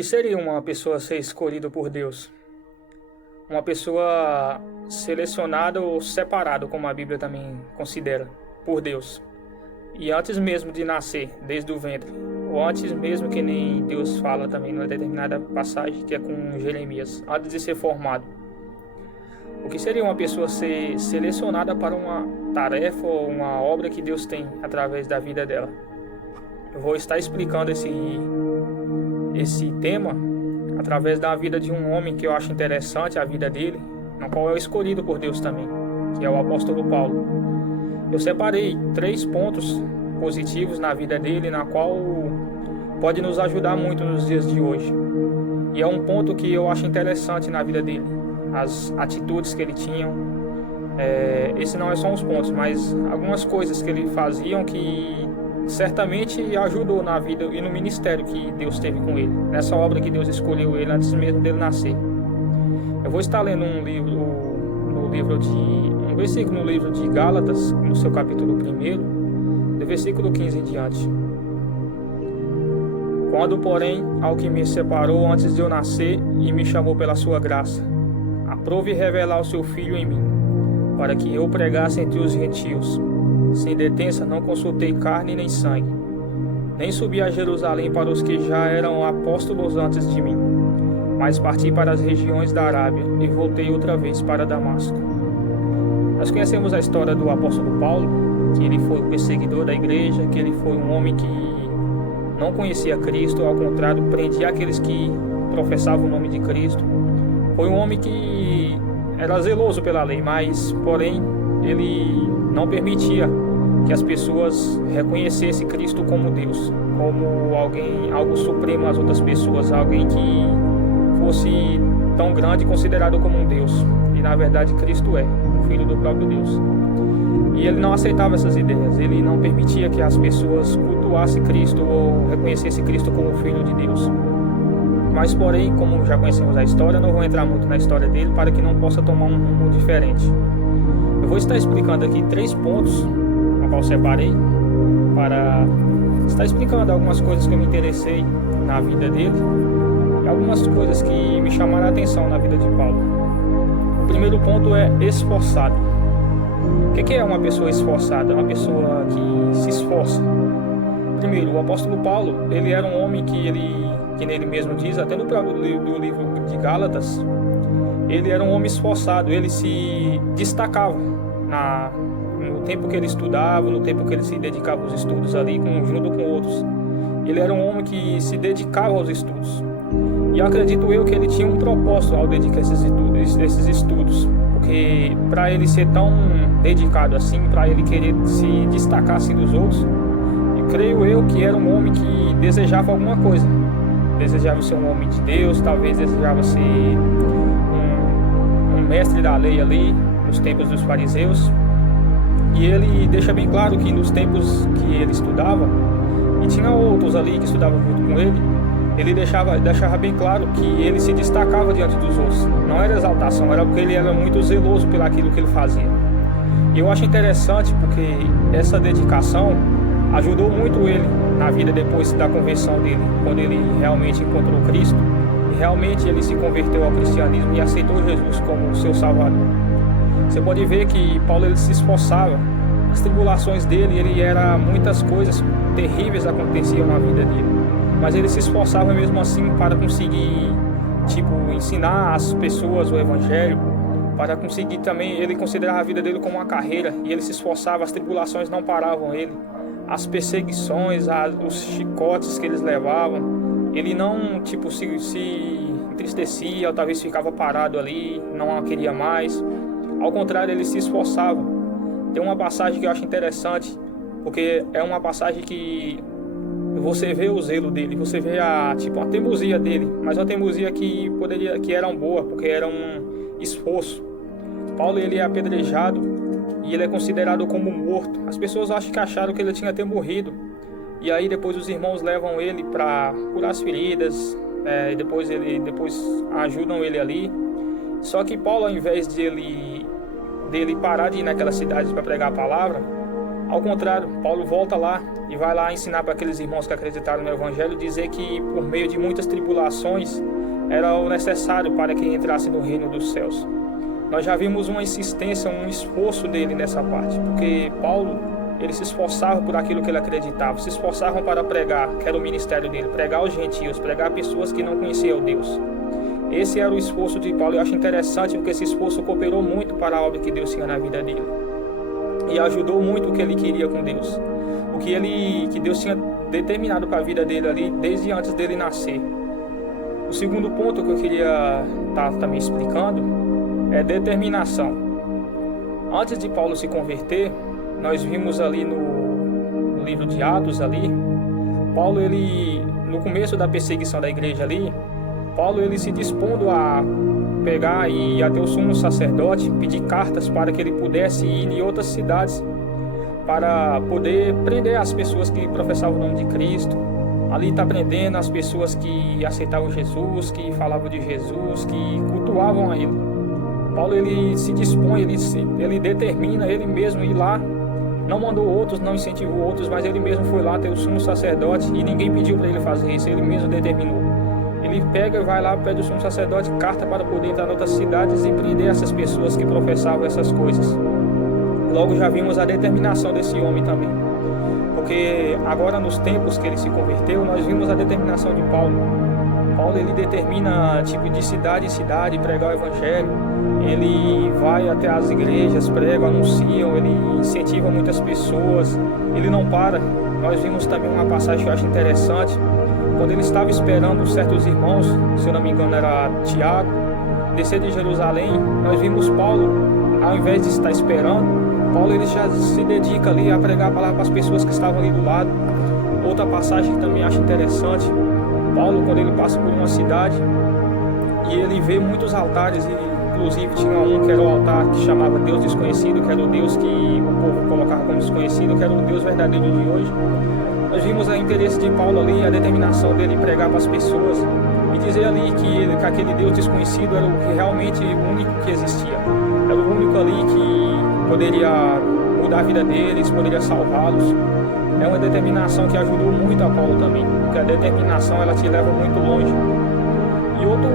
que seria uma pessoa ser escolhida por Deus? Uma pessoa selecionada ou separada, como a Bíblia também considera, por Deus. E antes mesmo de nascer, desde o ventre, ou antes mesmo que nem Deus fala também numa determinada passagem, que é com Jeremias, antes de ser formado. O que seria uma pessoa ser selecionada para uma tarefa ou uma obra que Deus tem através da vida dela? Eu vou estar explicando esse tema através da vida de um homem que eu acho interessante, a vida dele, no qual é escolhido por Deus também, que é o apóstolo Paulo. Eu separei 3 pontos positivos na vida dele, na qual pode nos ajudar muito nos dias de hoje. E é um ponto que eu acho interessante na vida dele, as atitudes que ele tinha. Esse não é só uns pontos, mas algumas coisas que ele fazia que certamente ajudou na vida e no ministério que Deus teve com ele, nessa obra que Deus escolheu ele antes mesmo dele nascer. Eu vou estar lendo um versículo no livro de Gálatas, no seu capítulo 1, do versículo 15 em diante. Quando, porém, ao que me separou antes de eu nascer e me chamou pela sua graça, aprove revelar o seu Filho em mim, para que eu pregasse entre os gentios. Sem detença não consultei carne nem sangue, nem subi a Jerusalém para os que já eram apóstolos antes de mim, mas parti para as regiões da Arábia e voltei outra vez para Damasco. Nós conhecemos a história do apóstolo Paulo, que ele foi o perseguidor da igreja, que ele foi um homem que não conhecia Cristo, ao contrário, prendia aqueles que professavam o nome de Cristo. Foi um homem que era zeloso pela lei, mas, porém, ele não permitia que as pessoas reconhecessem Cristo como Deus, como algo supremo às outras pessoas, alguém que fosse tão grande e considerado como um Deus. E na verdade Cristo é o Filho do próprio Deus. E ele não aceitava essas ideias, ele não permitia que as pessoas cultuassem Cristo ou reconhecessem Cristo como Filho de Deus. Mas porém, como já conhecemos a história, não vou entrar muito na história dele para que não possa tomar um rumo diferente. Eu vou estar explicando aqui 3 pontos, no qual separei, para estar explicando algumas coisas que eu me interessei na vida dele e algumas coisas que me chamaram a atenção na vida de Paulo. O primeiro ponto é esforçado. O que é uma pessoa esforçada? Uma pessoa que se esforça. Primeiro, o apóstolo Paulo, ele era um homem que nele mesmo diz, até no próprio do livro de Gálatas, ele era um homem esforçado, ele se destacava no tempo que ele estudava, no tempo que ele se dedicava aos estudos ali, junto com outros. Ele era um homem que se dedicava aos estudos. E acredito eu que ele tinha um propósito ao dedicar esses estudos, porque para ele ser tão dedicado assim, para ele querer se destacar assim dos outros, e creio eu que era um homem que desejava alguma coisa. Desejava ser um homem de Deus, talvez desejava ser um mestre da lei ali, nos tempos dos fariseus. E ele deixa bem claro que nos tempos que ele estudava, e tinha outros ali que estudavam junto com ele deixava bem claro que ele se destacava diante dos outros. Não era exaltação, era porque ele era muito zeloso pelo aquilo que ele fazia. E eu acho interessante porque essa dedicação ajudou muito ele na vida depois da conversão dele, quando ele realmente encontrou Cristo e realmente ele se converteu ao cristianismo e aceitou Jesus como seu salvador. Você pode ver que Paulo ele se esforçava. As tribulações dele, muitas coisas terríveis aconteciam na vida dele, mas ele se esforçava mesmo assim para conseguir ensinar às pessoas o evangelho, para conseguir também. Ele considerava a vida dele como uma carreira e ele se esforçava. As tribulações não paravam ele, as perseguições, os chicotes que eles levavam, ele não se entristecia ou talvez ficava parado ali, não a queria mais. Ao contrário, ele se esforçava. Tem uma passagem que eu acho interessante, porque é uma passagem que você vê o zelo dele, você vê a teimosia dele, mas uma teimosia que era boa, porque era um esforço. Paulo ele é apedrejado e ele é considerado como morto. As pessoas acharam que ele tinha até morrido. E aí depois os irmãos levam ele para curar as feridas, e depois ajudam ele ali. Só que Paulo, ao invés dele parar de ir naquela cidade para pregar a palavra, Ao contrário, Paulo volta lá e vai lá ensinar para aqueles irmãos que acreditaram no Evangelho, dizer que por meio de muitas tribulações era o necessário para que entrasse no reino dos céus. Nós já vimos uma insistência, um esforço dele nessa parte, porque Paulo, ele se esforçava por aquilo que ele acreditava, se esforçavam para pregar, que era o ministério dele, pregar aos gentios, pregar pessoas que não conheciam Deus. Esse era o esforço de Paulo, e eu acho interessante porque esse esforço cooperou muito para a obra que Deus tinha na vida dele. E ajudou muito o que ele queria com Deus. O que Deus tinha determinado para a vida dele ali, desde antes dele nascer. O segundo ponto que eu queria estar também explicando é determinação. Antes de Paulo se converter, nós vimos ali no livro de Atos ali, Paulo, ele, no começo da perseguição da igreja ali, Paulo, ele se dispondo a pegar e ir até o sumo sacerdote, pedir cartas para que ele pudesse ir em outras cidades para poder prender as pessoas que professavam o nome de Cristo. Ali está prendendo as pessoas que aceitavam Jesus, que falavam de Jesus, que cultuavam a ele. Paulo, ele se dispõe, ele determina ele mesmo ir lá. Não mandou outros, não incentivou outros, mas ele mesmo foi lá ter o sumo sacerdote e ninguém pediu para ele fazer isso, ele mesmo determinou. Ele pega e vai lá, pede o sumo sacerdote carta para poder entrar em outras cidades e prender essas pessoas que professavam essas coisas. Logo já vimos a determinação desse homem também. Porque agora nos tempos que ele se converteu, nós vimos a determinação de Paulo. Paulo, ele determina tipo de cidade em cidade pregar o evangelho. Ele vai até as igrejas, prega, anunciam, ele incentiva muitas pessoas. Ele não para. Nós vimos também uma passagem que eu acho interessante. Quando ele estava esperando certos irmãos, se eu não me engano era Tiago, descer de Jerusalém, nós vimos Paulo, ao invés de estar esperando, Paulo, ele já se dedica ali a pregar a palavra para as pessoas que estavam ali do lado. Outra passagem que também acho interessante, Paulo, quando ele passa por uma cidade e ele vê muitos altares, e inclusive tinha um que era o altar que chamava Deus Desconhecido, que era o Deus que o povo colocava como desconhecido, que era o Deus verdadeiro de hoje. Nós vimos o interesse de Paulo ali, a determinação dele em pregar para as pessoas e dizer ali que aquele Deus desconhecido era o que realmente o único que existia. Era o único ali que poderia mudar a vida deles, poderia salvá-los. É uma determinação que ajudou muito a Paulo também, porque a determinação ela te leva muito longe. E outro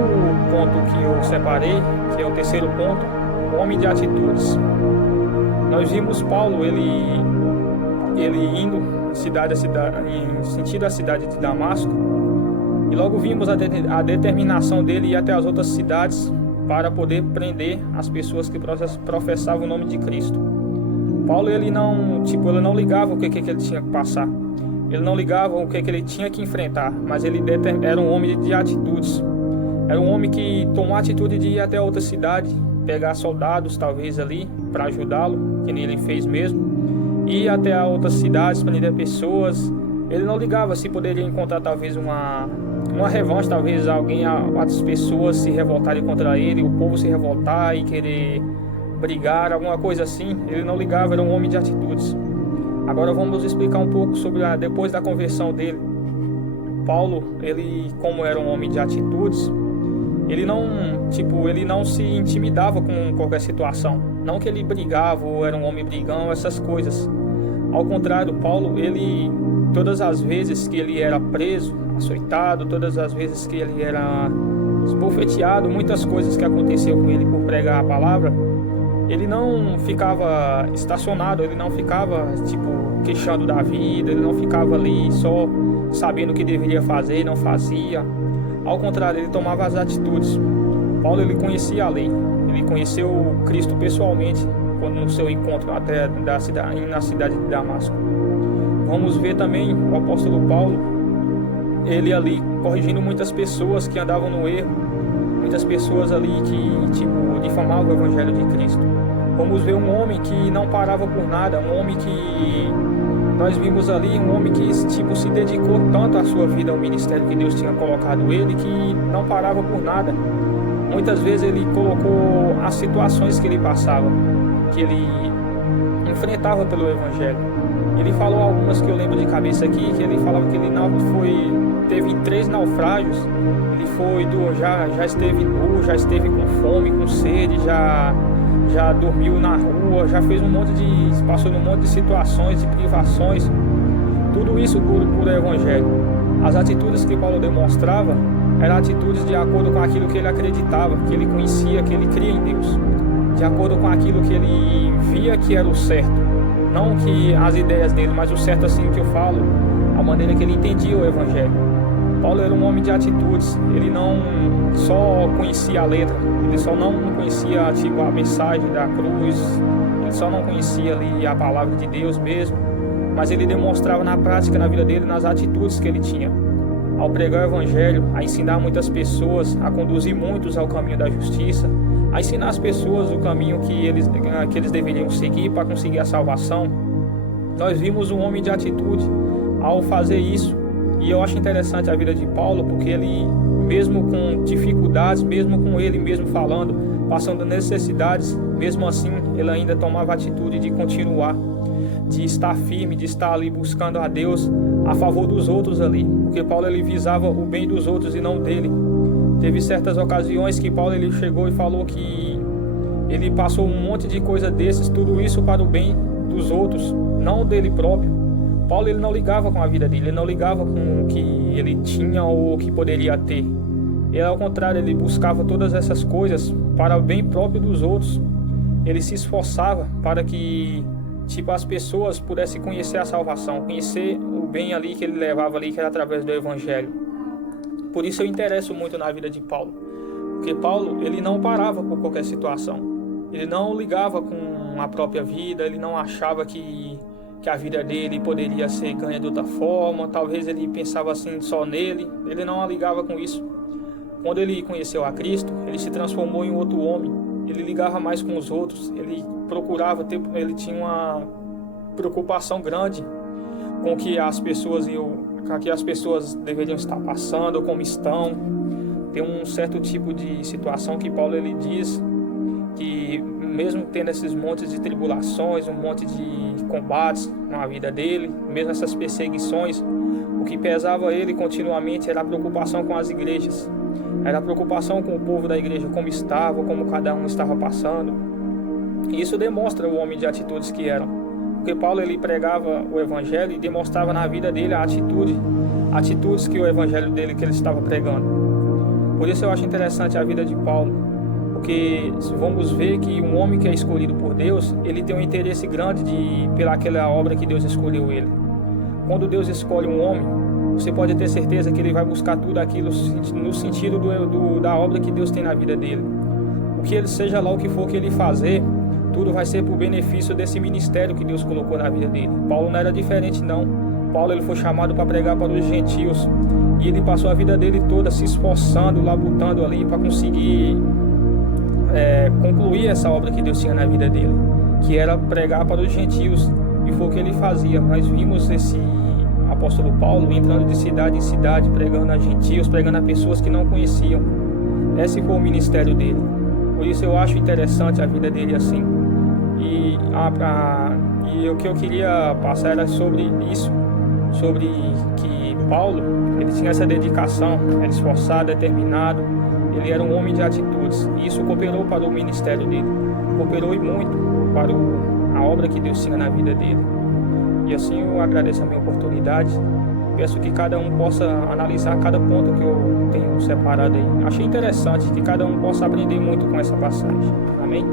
ponto que eu separei, que é o terceiro ponto, o homem de atitudes. Nós vimos Paulo, ele indo cidade a cidade, em sentido à cidade de Damasco, e logo vimos a determinação dele ir até as outras cidades para poder prender as pessoas que professavam o nome de Cristo. Paulo, ele não ligava o que ele tinha que passar, ele não ligava o que ele tinha que enfrentar, mas ele era um homem de atitudes, era um homem que tomou a atitude de ir até outra cidade, pegar soldados talvez ali para ajudá-lo, que nem ele fez mesmo, ir até outras cidades, prender pessoas. Ele não ligava se poderia encontrar talvez uma revanche, talvez outras pessoas se revoltarem contra ele, o povo se revoltar e querer brigar, alguma coisa assim. Ele não ligava, era um homem de atitudes. Agora vamos explicar um pouco sobre depois da conversão dele. Paulo, ele, como era um homem de atitudes, ele não se intimidava com qualquer situação. Não que ele brigava ou era um homem brigão, essas coisas. Ao contrário, Paulo, ele, todas as vezes que ele era preso, açoitado, todas as vezes que ele era esbofeteado, muitas coisas que aconteciam com ele por pregar a palavra, ele não ficava estacionado, ele não ficava queixando da vida, ele não ficava ali só sabendo o que deveria fazer, não fazia. Ao contrário, ele tomava as atitudes. Paulo, ele conhecia a lei, ele conheceu Cristo pessoalmente no seu encontro até na cidade de Damasco. Vamos ver também o apóstolo Paulo, ele ali corrigindo muitas pessoas que andavam no erro, muitas pessoas ali que difamavam o evangelho de Cristo. Vamos ver um homem que não parava por nada, um homem que nós vimos ali, um homem que se dedicou tanto à sua vida ao ministério que Deus tinha colocado ele, que não parava por nada. Muitas vezes ele colocou as situações que ele passava, que ele enfrentava pelo evangelho. Ele falou algumas que eu lembro de cabeça aqui, que ele falava que ele teve 3 naufrágios. Ele já esteve nu, já esteve com fome, com sede, já já dormiu na rua, já fez passou num monte de situações, de privações, tudo isso por evangelho. As atitudes que Paulo demonstrava eram atitudes de acordo com aquilo que ele acreditava, que ele conhecia, que ele cria em Deus, de acordo com aquilo que ele via que era o certo, não que as ideias dele, mas o certo assim que eu falo, a maneira que ele entendia o evangelho. Paulo era um homem de atitudes, ele não só conhecia a letra, ele só não conhecia tipo a mensagem da cruz, ele só não conhecia ali a palavra de Deus mesmo, mas ele demonstrava na prática, na vida dele, nas atitudes que ele tinha. Ao pregar o evangelho, a ensinar muitas pessoas, a conduzir muitos ao caminho da justiça, a ensinar as pessoas o caminho que eles deveriam seguir para conseguir a salvação. Nós vimos um homem de atitude ao fazer isso. E eu acho interessante a vida de Paulo, porque ele, mesmo com dificuldades, mesmo com ele mesmo falando, passando necessidades, mesmo assim, ele ainda tomava a atitude de continuar, de estar firme, de estar ali buscando a Deus a favor dos outros ali, porque Paulo ele visava o bem dos outros e não dele. Teve certas ocasiões que Paulo ele chegou e falou que ele passou um monte de coisa desses, tudo isso para o bem dos outros, não dele próprio. Paulo ele não ligava com a vida dele, ele não ligava com o que ele tinha ou o que poderia ter. Ele, ao contrário, ele buscava todas essas coisas para o bem próprio dos outros. Ele se esforçava para que as pessoas pudessem conhecer a salvação, conhecer o bem ali que ele levava ali, que era através do evangelho. Por isso eu interesso muito na vida de Paulo, porque Paulo ele não parava por qualquer situação. Ele não ligava com a própria vida, ele não achava que a vida dele poderia ser ganha de outra forma, talvez ele pensava assim só nele, ele não ligava com isso. Quando ele conheceu a Cristo, ele se transformou em outro homem, ele ligava mais com os outros, ele tinha uma preocupação grande com o que as pessoas deveriam estar passando, ou como estão. Tem um certo tipo de situação que Paulo ele diz que mesmo tendo esses montes de tribulações, um monte de combates na vida dele, mesmo essas perseguições, o que pesava ele continuamente era a preocupação com as igrejas, era a preocupação com o povo da igreja, como estava, como cada um estava passando. E isso demonstra o homem de atitudes que eram, porque Paulo ele pregava o evangelho e demonstrava na vida dele atitudes que o evangelho dele que ele estava pregando. Por isso eu acho interessante a vida de Paulo, porque vamos ver que um homem que é escolhido por Deus, ele tem um interesse grande pelaquela obra que Deus escolheu ele. Quando Deus escolhe um homem, você pode ter certeza que ele vai buscar tudo aquilo no sentido da obra que Deus tem na vida dele. O que ele seja lá o que for que ele fazer, tudo vai ser por benefício desse ministério que Deus colocou na vida dele. Paulo não era diferente não. Paulo ele foi chamado para pregar para os gentios e ele passou a vida dele toda se esforçando, labutando ali para conseguir concluir essa obra que Deus tinha na vida dele, que era pregar para os gentios, e foi o que ele fazia. Nós vimos esse apóstolo Paulo entrando de cidade em cidade, pregando a gentios, pregando a pessoas que não conheciam. Esse foi o ministério dele. Por isso eu acho interessante a vida dele assim. E o que eu queria passar era sobre isso, sobre que Paulo ele tinha essa dedicação, era esforçado, determinado. Ele era um homem de atitudes, e isso cooperou para o ministério dele, cooperou e muito para a obra que Deus tinha na vida dele. E assim eu agradeço a minha oportunidade, peço que cada um possa analisar cada ponto que eu tenho separado aí. Achei interessante que cada um possa aprender muito com essa passagem. Amém?